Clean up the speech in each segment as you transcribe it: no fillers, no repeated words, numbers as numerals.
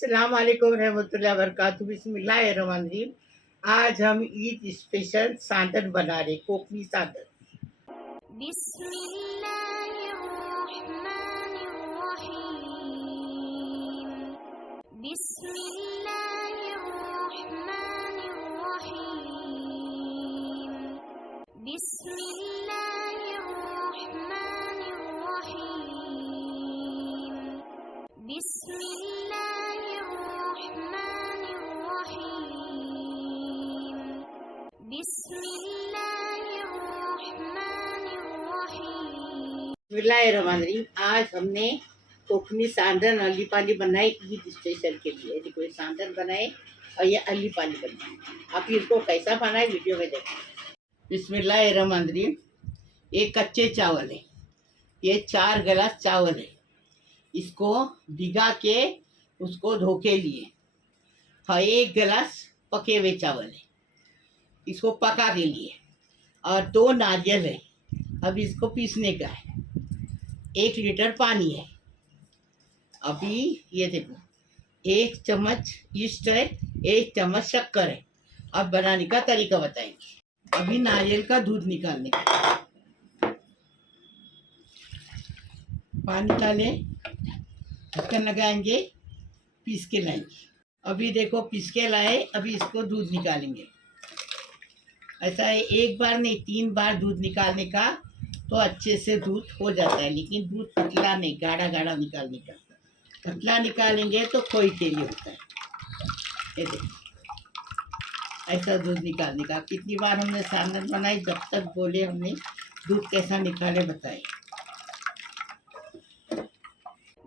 अस्सलाम वालेकुम रहमतुल्लाहि व बरकातहू। बिस्मिल्लाहिर्रहमानिर्रहीम। आज हम ईद स्पेशल सांदन बना रहे, कोकनी सांदन। बिस्मिल्लाहिर्रहमानिर्रहीम। बिस्मिल्लाहिर्रहमानिर्रहीम। बिस्मिल्लाहिर्रहमानिर्रहीम। बिस्मिल्लाहिर्रहमानिर्रहीम। बिस्मिल्लाहिर्रहमानिर्रहीम। आज हमने कोकनी सांदन अली पानी बनाई ईद स्पेशल के लिए। देखो, ये सांदन बनाए और ये अली पानी बनाए। आप इसको कैसा बनाए वीडियो में देखें। बिस्मिल्लाहिर्रहमानिर्रहीम। ये कच्चे चावल है, ये 4 गिलास चावल है। इसको भिगा के उसको धो के लिए। हाँ, 1 गिलास पके हुए चावल है, इसको पका के लिए। और 2 नारियल है, अब इसको पीसने का है। 1 लीटर पानी है। अभी ये देखो, 1 चम्मच ईस्ट है, 1 चम्मच शक्कर है। अब बनाने का तरीका बताएंगे। अभी नारियल का दूध निकालने का। पानी डालें, ढक्कन लगाएंगे, पीस के लाएंगे। अभी देखो पीस के लाए, अभी इसको दूध निकालेंगे। ऐसा है, 1 बार नहीं 3 बार दूध निकालने का, तो अच्छे से दूध हो जाता है। लेकिन दूध पतला नहीं, गाढ़ा गाढ़ा निकालने का। पतला निकालेंगे तो खोई के लिए होता है। ये देखो, ऐसा दूध निकालने का। कितनी बार हमने सांदन बनाई, जब तक बोले हमने दूध कैसा निकाले बताए।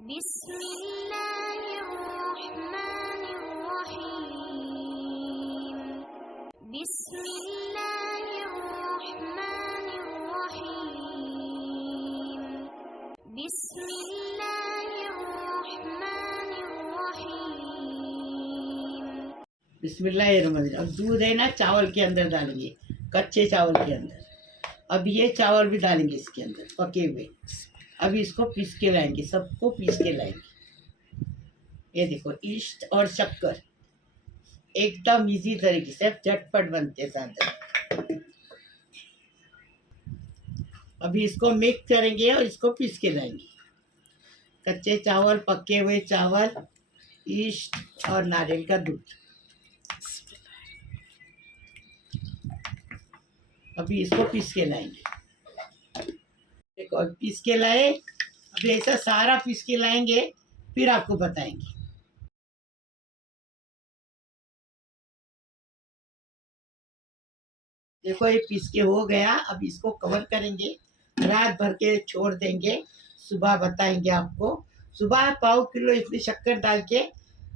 बिस्मिल्लाहिर्रहमानिर्रहीम। बिस्मिल्लाहिर्रहमानिर्रहीम। बिस्मिल्लाहिर्रहमानिर्रहीम। बिस्मिल्लाहिर्रहमानिर्रहीम। अब दूध है ना, चावल के अंदर डालेंगे, कच्चे चावल के अंदर। अब ये चावल भी डालेंगे इसके अंदर, पके हुए। अभी इसको पीस के लाएंगे, सबको पीस के लाएंगे। ये देखो, ईस्ट और शक्कर एकदम इजी तरीके से झटपट बनते सांदन। अभी इसको मिक्स करेंगे और इसको पीस के लाएंगे। कच्चे चावल, पके हुए चावल, ईस्ट और नारियल का दूध। अभी इसको पीस के लाएंगे। एक और पीस के लाए। अभी ऐसा सारा पीस के लाएंगे, फिर आपको बताएंगे। देखो, ये पीस के हो गया। अब इसको कवर करेंगे, रात भर के छोड़ देंगे। सुबह बताएंगे आपको। सुबह पाव किलो इतनी शक्कर डाल के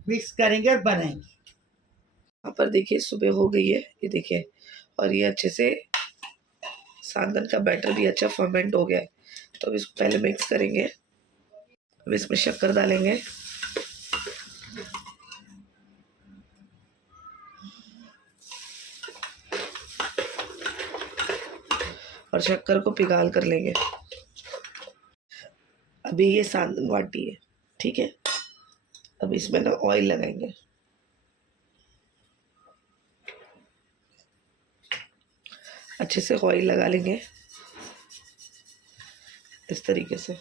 मिक्स करेंगे और बनाएंगे। यहाँ पर देखिए सुबह हो गई है, ये देखिए। और ये अच्छे से सांदन का बैटर भी अच्छा फर्मेंट हो गया है। तो अब इसको पहले मिक्स करेंगे। अब इसमें शक्कर डालेंगे। और शक्कर को पिघाल कर लेंगे। अभी ये सांदन वाटी है, ठीक है। अब इसमें ना ऑयल लगाएंगे। अच्छे से ऑयल लगा लेंगे इस तरीके से।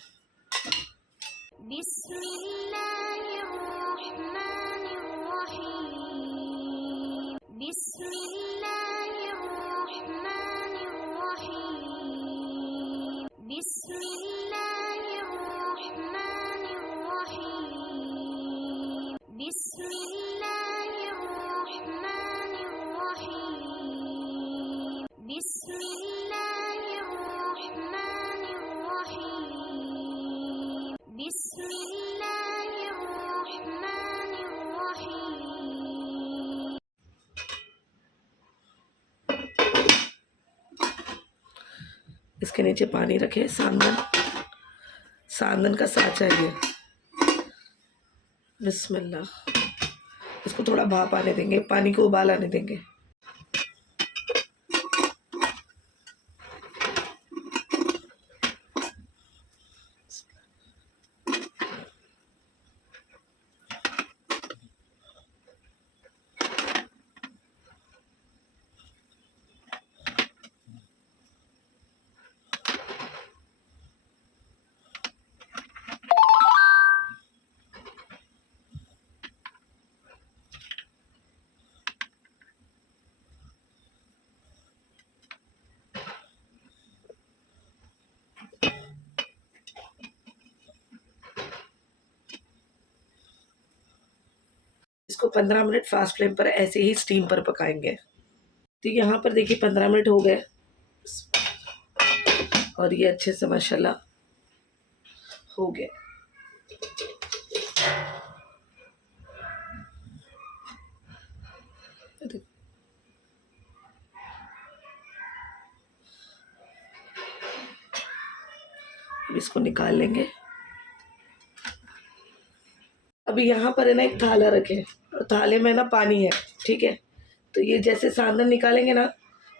बिस्मिल्लाहिर्रहमानिर्रहीम। बिस्मिल्लाहिर्रहमानिर्रहीम। बिस्मिल्लाहिर्रहमानिर्रहीम। बिस्मिल्लाहिर्रहमानिर्रहीम। बिस्मिल्लाहिर्रहमानिर्रहीम। बिस्मिल्लाहिर्रहमानिर्रहीम। इसके नीचे पानी रखे। सांदन का साँचा है ये। बिस्मिल्लाह। इसको थोड़ा भाप आने देंगे, पानी को उबाल आने देंगे। इसको 15 मिनट फास्ट फ्लेम पर ऐसे ही स्टीम पर पकाएंगे। तो यहाँ पर देखिए 15 मिनट हो गए और ये अच्छे से माशाल्लाह हो गया। अब इसको निकाल लेंगे। अभी यहाँ पर है ना एक थाला रखे और थाले में ना पानी है, ठीक है। तो ये जैसे सांदन निकालेंगे ना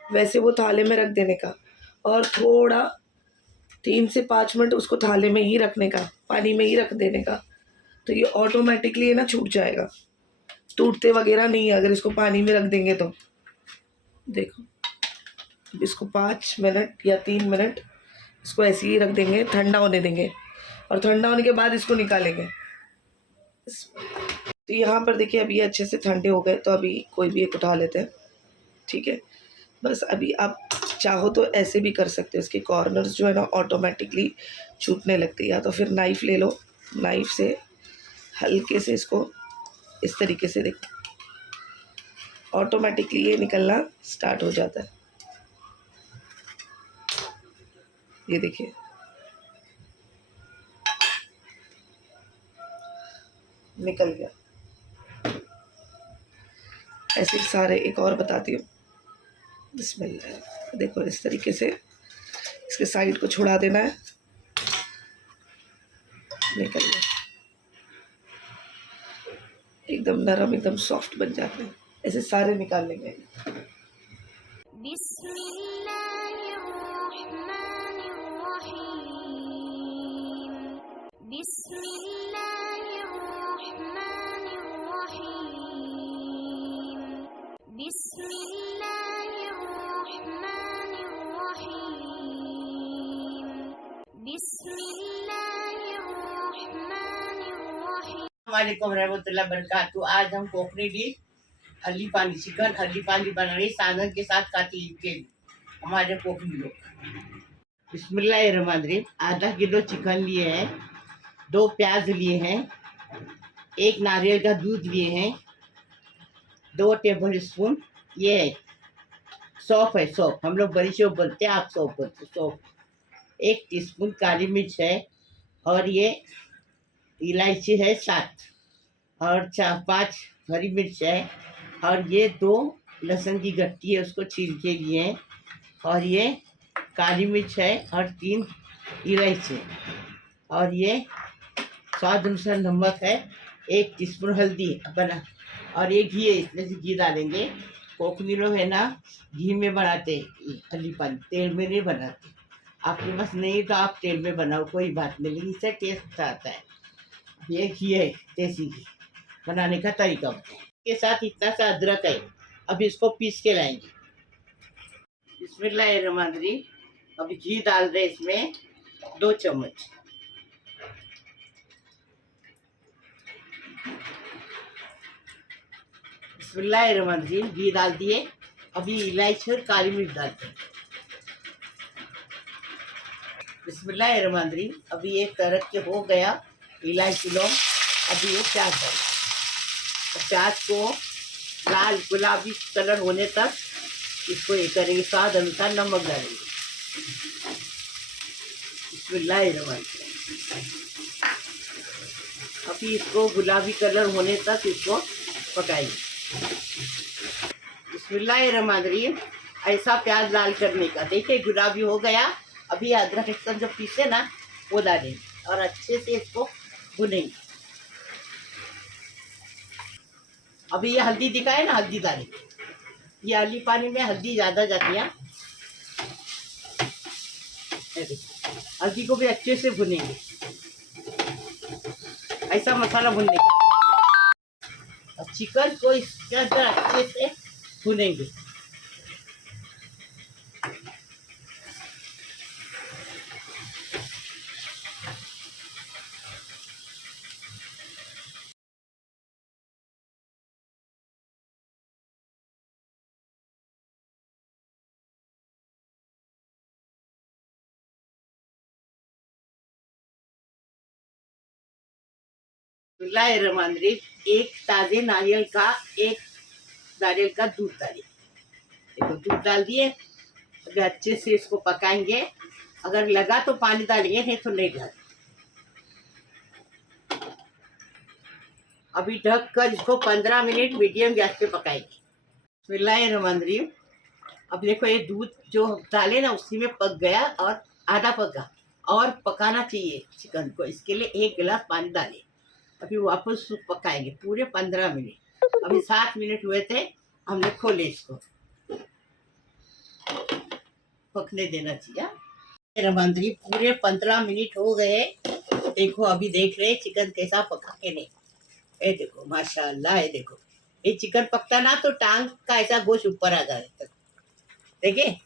वैसे वो थाले में रख देने का और थोड़ा 3 से 5 मिनट उसको थाले में ही रखने का, पानी में ही रख देने का। तो ये ऑटोमेटिकली ना छूट जाएगा, टूटते वगैरह नहीं है अगर इसको पानी में रख देंगे तो। देखो अब इसको 5 मिनट या 3 मिनट इसको ऐसे ही रख देंगे, ठंडा होने देंगे और ठंडा होने के बाद इसको निकालेंगे। तो यहाँ पर देखिए अभी ये अच्छे से ठंडे हो गए, तो अभी कोई भी एक उठा लेते हैं, ठीक है। बस अभी आप चाहो तो ऐसे भी कर सकते हो, इसके कॉर्नर्स जो है ना ऑटोमेटिकली छूटने लगते हैं। या तो फिर नाइफ़ ले लो, नाइफ़ से हल्के से इसको इस तरीके से देखो ऑटोमेटिकली ये निकलना स्टार्ट हो जाता है। ये देखिए निकल गया। ऐसे सारे एक और बताती हूँ। बिस्मिल्लाह, देखो इस तरीके से इसके साइड को छुड़ा देना है, निकल गया। एकदम नरम, एकदम सॉफ्ट बन जाते हैं। ऐसे सारे निकाल लेंगे। बिस्मिल्लाहिर्रहमानिर्रहीम। बिस्मिल्लाहिर्रहमानिर्रहीम। बिस्मिल्लाहिर्रहमानिर्रहीम। बिस्मिल्लाहिर्रहमानिर्रहीम। वालेकुम रहमतुल्लाह बरकातहू। आज हम कोकनी डिश अली पानी चिकन अली पानी बना रही सालन के साथ खाती ईद के लिए हमारे कोकनी लोग। बिस्मिल्लाहिर्रहमानिर्रहीम। आधा किलो चिकन लिए हैं, 2 प्याज लिए हैं, 1 नारियल का दूध लिए हैं, 2 टेबल स्पून ये है सौंफ है, सौंफ हम लोग बड़ी सौंफ बोलते हैं, आप सौंफ बोलते हैं, सौंफ। 1 टीस्पून काली मिर्च है और ये इलायची है 7 और 4-5 हरी मिर्च है और ये 2 लहसुन की गट्टी है उसको छील के लिए हैं और ये काली मिर्च है और 3 इलायची और ये स्वाद अनुसार नमक है, 1 टीस्पून हल्दी बना और ये घी है, इसमें से घी डालेंगे। कोकनी लोग है ना घी में बनाते हैं अली पानी, तेल में नहीं बनाते। आपके पास नहीं तो आप तेल में बनाओ, कोई बात नहीं, लेकिन इससे टेस्ट आता है। ये घी है, देसी घी बनाने का तरीका के साथ इतना सा अदरक है। अब इसको पीस के लाएंगे। बिस्मिल्लाहिर्रहमानिर्रहीम। अब घी डाल रहे इसमें 2 चम्मच। बिस्मिल्लाहिर्रहमानिर्रहीम, घी डाल दिए। अभी इलायची और काली मिर्च डालते हैं। बिस्मिल्लाहिर्रहमानिर्रहीम। अभी ये तरक के हो गया इलायची लौंग। अभी ये प्याज डाल, प्याज को लाल गुलाबी कलर होने तक इसको ये करेंगे। स्वाद अनुसार नमक डालेंगे। बिस्मिल्लाहिर्रहमानिर्रहीम। अभी इसको गुलाबी कलर होने तक इसको पकाएंगे। बिस्मिल्लाहिर्रहमानिर्रहीम। ऐसा प्याज लाल करने का, देखिए गुलाबी हो गया। अभी अदरक लहसुन जो पीसे ना वो डालेंगे और अच्छे से इसको भुनेंगे। अभी ये हल्दी दिखाए ना, हल्दी डालेंगे। ये अली पानी में हल्दी ज़्यादा जाती है। हल्दी को भी अच्छे से भुनेंगे, ऐसा मसाला भुनने का। और चिकन को इसके अंदर अच्छे से भुनेंगे। बिस्मिल्लाहिर्रहमानिर्रहीम। एक ताजे नारियल का दूध डालिए। देखो दूध डाल दिए। अभी अच्छे से इसको पकाएंगे। अगर लगा तो पानी डालेंगे, नहीं तो नहीं डालेंगे। अभी ढक कर इसको 15 मिनट मीडियम गैस पे पकाएंगे। बिस्मिल्लाहिर्रहमानिर्रहीम। अब देखो ये दूध जो डाले ना उसी में पक गया और आधा पका और पकाना चाहिए चिकन को। इसके लिए 1 गिलास पानी डालें। अभी वापस पकाएंगे पूरे 15 मिनट। अभी 7 मिनट हुए थे, हमने खोले इसको। पकने देना चाहिए। रमंदरी पूरे 15 मिनट हो गए। देखो अभी देख रहे चिकन कैसा पका के नहीं। ये देखो माशाल्लाह। ये देखो ये चिकन पकता ना तो टांग का ऐसा गोश्त ऊपर आ जाए। देखिए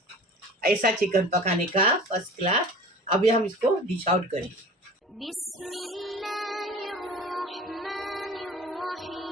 ऐसा चिकन पकाने का फर्स्ट क्लास। अभी हम इसको डिश आउट करेंगे। बिस्मिल्लाहिर्रहमानिर्रहीम।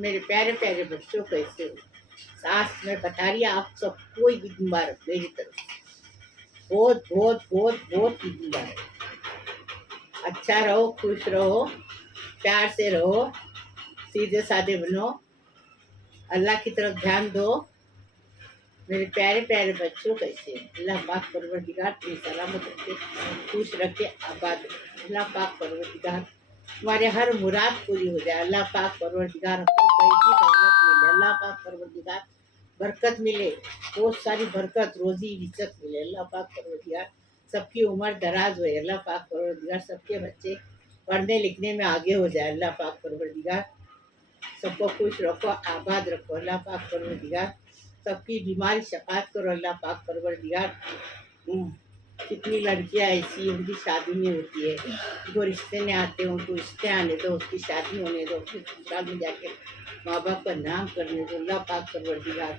मेरे प्यारे प्यारे बच्चों कैसे हो? सास में बता रही है आप सब कोई भी मुबारक मेरी तरफ। बहुत बहुत बहुत बहुत ईद मुबारक। अच्छा रहो, खुश रहो, प्यार से रहो, सीधे साधे बनो, अल्लाह की तरफ ध्यान दो। मेरे प्यारे प्यारे बच्चों कैसे हैं? अल्लाह पाक परवरदिगार तुम्हें सलामत रखे, खुश रखे, आबाद रखे। अल्लाह पाक परवरदिगार तुम्हारे हर मुराद पूरी हो जाए। अल्लाह पाक परवरदिगार हमको पैदी दौलत मिले। अल्लाह पाक परवरदिगार बरकत मिले, बहुत सारी बरकत, रोजी इज्जत मिले। अल्लाह पाक परवरदिगार सबकी उम्र दराज हो। अल्लाह पाक परवरदिगार सबके बच्चे पढ़ने लिखने में आगे हो जाए। अल्लाह पाक परवरदिगार सबको खुश रखो, आबाद रखो। अल्लाह पाक परवरदिगार सबकी बीमारी शफात करो। अल्लाह पाक परवरदिगार कितनी लड़कियां ऐसी उनकी शादी नहीं होती है, उनको रिश्ते नहीं आते, उनको रिश्ते आने दो, उसकी शादी होने दो, फिर ससुराल में जाके माँ बाप का नाम करने दो। अल्लाह पाक परवरदिगार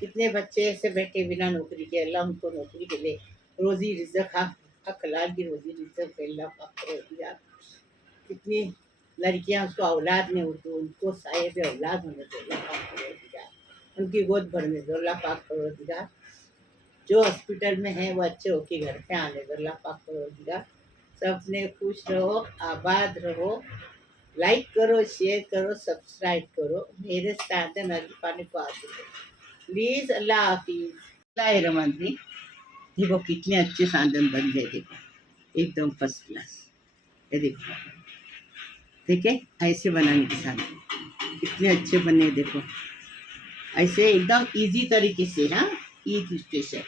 कितने बच्चे ऐसे बैठे बिना नौकरी के, अल्लाह उनको नौकरी के लिए रोजी रिज़्क़ हक हलाल की रोजी रिज़्क़ पे। अल्लाह पाक परवरदिगार कितनी लड़कियां उसको औलाद नहीं होती, उनको साहिब औलाद होने दो। अल्लाह पाक परवरदिगार उनकी गोद भरने दो। अल्लाह पाक परवरदिगार जो हॉस्पिटल में है वो अच्छे होके घर पे आने दो। अल्लाह पाक परवरदिगार सबने खुश रहो, आबाद रहो। लाइक करो, शेयर करो, सब्सक्राइब करो। मेरे साधन अली पानी को आते प्लीज़। अल्लाह हाफिज़। रमंदी देखो कितने अच्छे साधन बन गए। देखो एकदम फर्स्ट क्लास। ये देखो ठीक है ऐसे बनाने के साधन कितने अच्छे बने। देखो ऐसे एकदम इजी तरीके से। हाँ ईद स्पेशल।